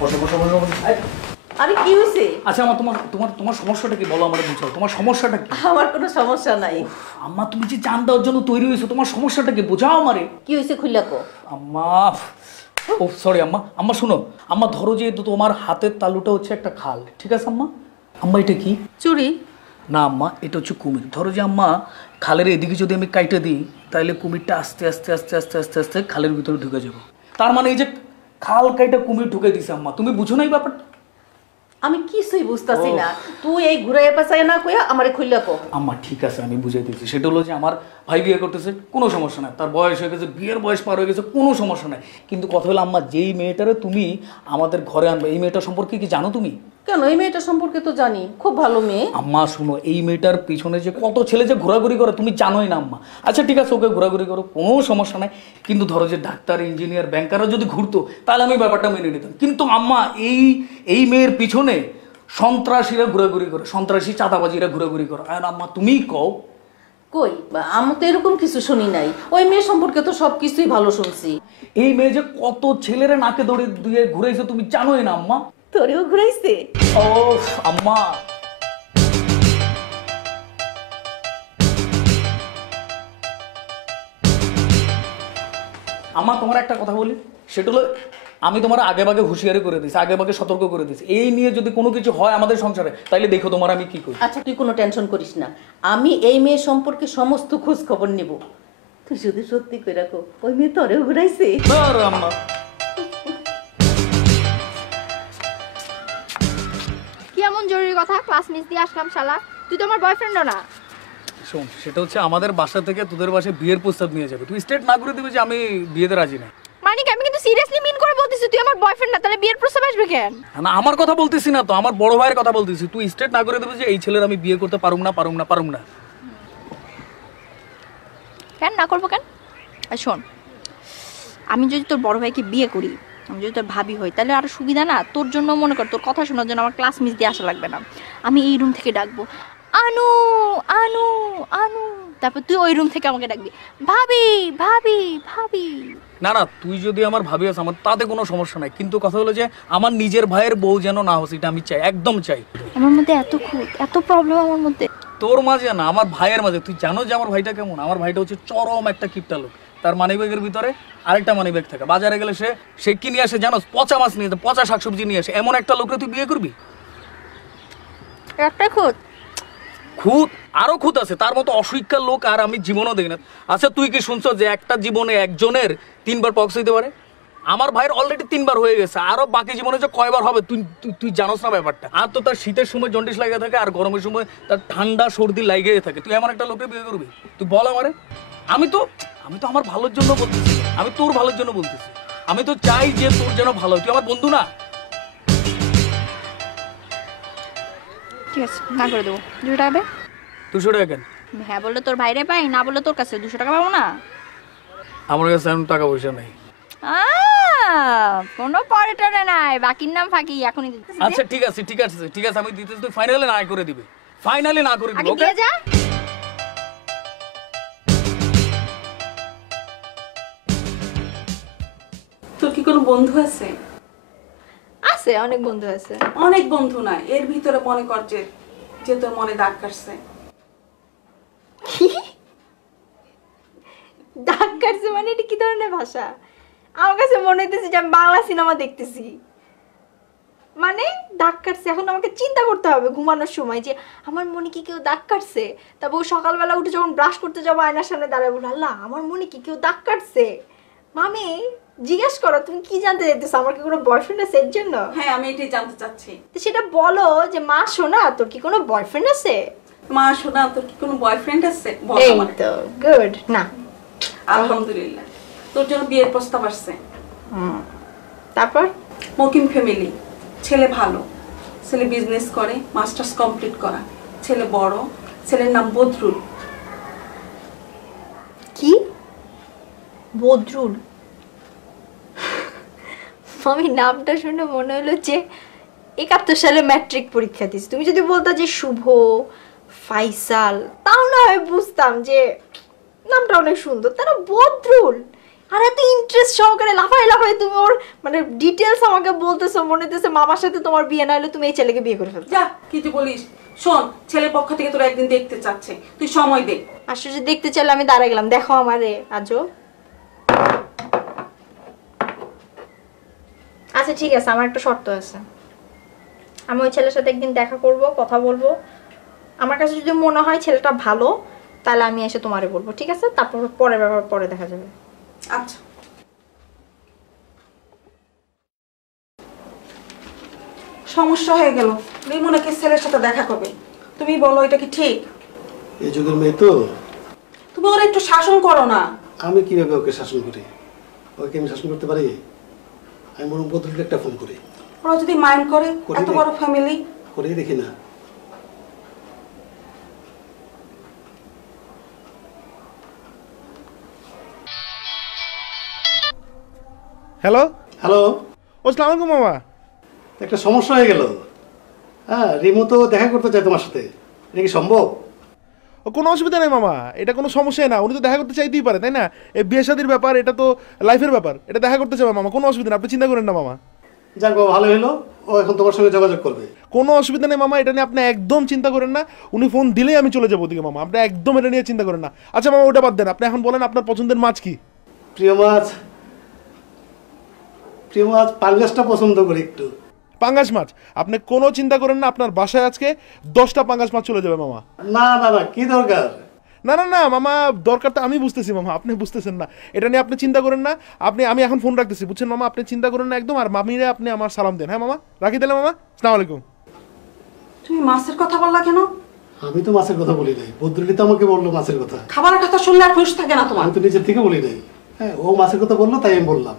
বসো বসো বসো বসো। আরে কি হয়েছে? আচ্ছা আমার তোমার তোমার তোমার সমস্যাটা কি বলো আমারে বুঝাও, তোমার সমস্যাটা কি? আমার কোনো সমস্যা নাই। আম্মা তুমি যে জান দেওয়ার জন্য তৈরি হয়েছো, তোমার সমস্যাটা কি বোঝাও আমারে। কি হয়েছে খুললা কো? আম্মা ও সরি আম্মা, আম্মা শোনো আম্মা, ধরো যে তোমার হাতের তালুটা হচ্ছে একটা খাল, ঠিক আছে আম্মা? আম্মা এটা কি? চুরি? না আম্মা, এটা হচ্ছে কুমির। ধরো যে আম্মা খালের এদিকে যদি আমি কাইটে দিই, তাহলে কুমিরটা আস্তে আস্তে আস্তে আস্তে আস্তে আস্তে খালের ভিতরে ঢুকে যাবো। তার মানে এই যে খাল কাইটা কুমির ঢুকে দিছে আম্মা, তুমি বুঝো না এই ব্যাপারটা? আমি কিছুই বুঝতাছি না। তুই এই ঘুরাইয়া পেঁচাইয়া না কইয়া আমারে খুললা কো। আম্মা ঠিক আছে, আমি বুঝাই দিচ্ছি। সেটা হলো যে আমার ভাই বিয়ে করতেছে, কোনো সমস্যা নাই, তার বয়স হয়ে গেছে, বিয়ের বয়স পার হয়ে গেছে, কোনো সমস্যা নাই। কিন্তু কথা হলো আম্মা, যেই মেয়েটারে তুমি আমাদের ঘরে আনবে, এই মেয়েটা সম্পর্কে কি জানো তুমি? কেন, এই মেয়েটা সম্পর্কে তো জানি, খুব ভালো মেয়ে। আম্মা শুনো, এই মেয়েটার পিছনে যে কত ছেলে যে ঘোরাঘুরি করে তুমি জানোই না আম্মা। আচ্ছা ঠিক আছে, ওকে ঘোরাঘুরি করো, কোনো সমস্যা নাই। কিন্তু ধরো যে ডাক্তার, ইঞ্জিনিয়ার, ব্যাংকাররা যদি ঘুরতো, তাহলে আমি ব্যাপারটা মেনে নিতাম। কিন্তু আম্মা এই মেয়ের পিছনে সন্ত্রাসীরা ঘোরাঘুরি করে, সন্ত্রাসী চাঁদাবাজিরা ঘোরাঘুরি করে। আর আম্মা তুমিই কও। কই, আমি তো এরকম কিছু শুনি নাই। ওই মেয়ে সম্পর্কে তো সব কিছুই ভালো শুনছি। এই মেয়ে যে কত ছেলেরা নাকে দড়ি দিয়ে ঘুরাইছে তুমি জানোই না আম্মা। তোরেও ঘুরাইছে? ও আম্মা, আম্মা তোমার একটা কথা বলি, সেটা হলো আমি তোমার আগে ভাগে হুঁশিয়ারি করে দিয়েছি, আগে ভাগে সতর্ক করে দিয়েছি। এই নিয়ে যদি কোনো কিছু হয় আমাদের সংসারে, তাইলে দেখো তোমার আমি কি করি। আচ্ছা তুই কোনো টেনশন করিস না, আমি এই মেয়ে সম্পর্কে সমস্ত খোঁজ খবর নিব। তুই শুধু সত্যি করে রাখো, ওই মেয়ে তোরেও ঘুরাইছে? আরে আম্মা, কি এমন জরুরি কথা? ক্লাস মিস দিয়ে আসলাম শালা, তুই তো আমার বয়ফ্রেন্ডও না। শোন, সেটা হচ্ছে আমাদের বাসা থেকে তোদের বাসায় বিয়ের প্রস্তাব নিয়ে যাবে, তুই স্টেট না করে দিবি যে আমি বিয়েতে রাজি না। মানে কি, আমি কিন্তু সিরিয়াসলি মিন করে বলতেছি তুই আমার বয়ফ্রেন্ড না, তাহলে বিয়ের প্রস্তাব আসবে কেন? না আমার কথা বলতেছি না তো, আমার বড় ভাইয়ের কথা বলতেছি। তুই স্টেট না করে দিবি যে এই ছেলের আমি বিয়ে করতে পারুম না পারুম না পারুম না। কেন না করবো কেন? আর শোন, আমি যদি তোর বড় ভাইকে বিয়ে করি, আমি যদি তোর ভাবি হই, তাহলে আরো সুবিধা না তোর জন্য। মনে কর তোর কথা শোনার জন্য আমার ক্লাস মিস দিয়ে আসা লাগবে না। আমি এই রুম থেকে ডাকবো আনু আনু আনু, তারপর তুই ওই রুম থেকে আমাকে ডাকবি ভাবি ভাবি ভাবি। না না, তুই যদি আমার ভাবি আস, আমার তাতে কোনো সমস্যা নাই। কিন্তু কথা হলো যে আমার নিজের ভাইয়ের বউ যেন না হোস, এটা আমি চাই, একদম চাই। আমার মধ্যে এত খুঁত, এত প্রবলেম আমার মধ্যে। তোর মাঝে না, আমার ভাইয়ের মাঝে। তুই জানো যে আমার ভাইটা কেমন? আমার ভাইটা হচ্ছে চরম একটা কিপটা লোক। তার মানিব্যাগের ভিতরে আরেকটা মানিব্যাগ থাকে। বাজারে গেলে সে কি নিয়ে আসে জানো? পচা মাছ নিয়ে আসে, পচা শাকসবজি নিয়ে আসে। এমন একটা লোকরে তুই বিয়ে করবি? একটা খুঁত? খুঁত আরো খুঁত আছে, তার মতো অশিক্ষার লোক আর আমি জীবনও দেখি না। আচ্ছা তুই কি শুনছো যে একটা জীবনে একজনের 3বার পক্স হইতে পারে? আমার ভাইয়ের অলরেডি 3বার হয়ে গেছে, আরো বাকি জীবনে যে কয়বার হবে তুই তুই জানোস না ব্যাপারটা। আর তো তার শীতের সময় জন্ডিস লাগিয়ে থাকে, আর গরমের সময় তার ঠান্ডা সর্দি লাগিয়ে থাকে। তুই এমন একটা লোককে বিয়ে করবি? তুই বল আমারে। আমি তো আমার ভালোর জন্য বলতেছি, আমি তোর ভালোর জন্য বলতেছি। আমি তো চাই যে তোর যেন ভালো হয়। তুই আমার বন্ধু না? ঠিক আছে, না করে দেবো। 200 টাকা দে। 200 টাকা কেন? হ্যাঁ বললে তোর বাইরে পাই, না বললে তোর কাছে। 200 টাকা পাবো না? আমার কাছে এখন টাকা পয়সা নেই। কোনো পরে টরে নাই, বাকির নাম ফাঁকি। এখনই দিতেছি। আচ্ছা ঠিক আছে ঠিক আছে ঠিক আছে, আমি দিতেছি, তুই ফাইনালি না করে দিবি, ফাইনালি না করে দিবি। আগে ওকে দিয়ে যা। তোর কি কোনো বন্ধু আছে? আছে, অনেক বন্ধু আছে। অনেক বন্ধু না, এর ভিতরে মনে কর যে যে তোর মনে দাগ কাটছে। দাগ কাটছে মানে এটা কি ধরনের ভাষা? আমার কাছে মনে হইতেছে যে আমি বাংলা সিনেমা দেখতেছি। মানে দাগ কাটছে, এখন আমাকে চিন্তা করতে হবে ঘুমানোর সময় যে আমার মনে কি কেউ দাগ কাটছে। তারপর সকালবেলা উঠে যখন ব্রাশ করতে যাবো, আয়নার সামনে দাঁড়ায় বলবো আল্লাহ আমার মনে কি কেউ দাগ কাটছে। মামি জিজ্ঞেস করো, তুমি কি জানতে চাইতেছো? আমার কি কোনো বয়ফ্রেন্ড আছে এর জন্য? হ্যাঁ আমি এটাই জানতে চাচ্ছি। তো সেটা বলো যে মা শোনা তোর কি কোনো বয়ফ্রেন্ড আছে? মা শোনা তোর কি কোনো বয়ফ্রেন্ড আছে? বল এই আমারে। তো গুড না। আলহামদুলিল্লাহ, তোর জন্য বিয়ের প্রস্তাব আসছে। তারপর মকিম ফ্যামিলি, ছেলে ভালো, ছেলে বিজনেস করে, মাস্টার্স কমপ্লিট করা, ছেলে বড়, ছেলের নাম বদরুল। কি বদরুল? আমি নামটা শুনে মনে হলো যে 71 সালে ম্যাট্রিক পরীক্ষা দিস। তুমি যদি বলতা যে শুভ, ফাইসাল, তাও না হয় বুঝতাম যে নামটা অনেক সুন্দর। তারা বদরুল, আর এত ইন্টারেস্ট সহকারে লাফাই লাফাই তুমি ওর মানে ডিটেলস আমাকে বলতেছো, মনে হইতেছে মামার সাথে তোমার বিয়ে না হলে তুমি এই ছেলেকে বিয়ে করে ফেলবে। যা কিছু বলিস। শোন, ছেলের পক্ষ থেকে তোরা একদিন দেখতে চাচ্ছে, তুই সময় দে। আসলে যে দেখতে চাইলে আমি দাঁড়ায় গেলাম, দেখো আমারে আজও। আচ্ছা ঠিক আছে, আমার একটা শর্ত আছে। আমি ওই ছেলের সাথে একদিন দেখা করব, কথা বলবো। আমার কাছে যদি মনে হয় ছেলেটা ভালো, তাহলে আমি এসে তোমারে বলবো, ঠিক আছে? তারপর পরের ব্যাপার পরে দেখা যাবে। আচ্ছা। সমস্যা হয়ে গেল, রিমু নাকি ছেলের সাথে দেখা করবে। তুমি বলো এটা কি ঠিক? এই যুগের মেয়ে তো, তুমি ওরা একটু শাসন করো না। আমি কিভাবে ওকে শাসন করি? ওকে আমি শাসন করতে পারি? আমি বরং বদলকে একটা ফোন করি। ওরা যদি মাইন্ড করে, করি এত রে। বড় ফ্যামিলি। করেই দেখি না। হ্যালো, হ্যালো, আসসালামু আলাইকুম মামা। একটা সমস্যা হয়ে গেল। হ্যাঁ, রিমু তো দেখা করতে চায় তোমার সাথে, এটা কি সম্ভব? ও কোনো অসুবিধা নেই মামা, এটা কোনো সমস্যাই না। উনি তো দেখা করতে চাইতেই পারে, তাই না? এই বিয়ে শাদির ব্যাপার, এটা তো লাইফের ব্যাপার, এটা দেখা করতে চাবে মামা, কোনো অসুবিধা নেই, আপনি চিন্তা করেন না মামা। যাক বাবা, ভালো হলো, ও এখন তোমার সঙ্গে যোগাযোগ করবে। কোনো অসুবিধা নেই মামা, এটা নিয়ে আপনি একদম চিন্তা করেন না। উনি ফোন দিলেই আমি চলে যাবো ওদিকে মামা, আপনি একদম এটা নিয়ে চিন্তা করেন না। আচ্ছা মামা, ওটা বাদ দেন, আপনি এখন বলেন আপনার পছন্দের মাছ কি? প্রিয় মাছ, প্রিয় মাছ পাঙ্গাসটা পছন্দ করি একটু। পাঙ্গাস মাছ? আপনি কোনো চিন্তা করেন না, আপনার বাসায় আজকে 10টা পাঙ্গাস মাছ চলে যাবে মামা। না না না, কি দরকার? না না না মামা, দরকারটা আমি বুঝতেছি মামা, আপনি বুঝতেছেন না। এটা নিয়ে আপনি চিন্তা করেন না। আমি এখন ফোন রাখতেছি, বুঝছেন মামা? আপনি চিন্তা করেন না একদম। আর মামিরে আপনি আমার সালাম দেন। হ্যাঁ মামা, রাখি দিলাম মামা, আসসালামু আলাইকুম। তুমি মাছের কথা বললা কেন? আমি তো মাছের কথা বলি নাই, বদরুলি তো আমাকে বললো মাছের কথা। খাবারের কথা শুনলে আর হুঁশ থাকে না তোমার। আমি তো নিজের থেকে বলি নাই। হ্যাঁ, ও মাছের কথা বললো তাই আমি বললাম।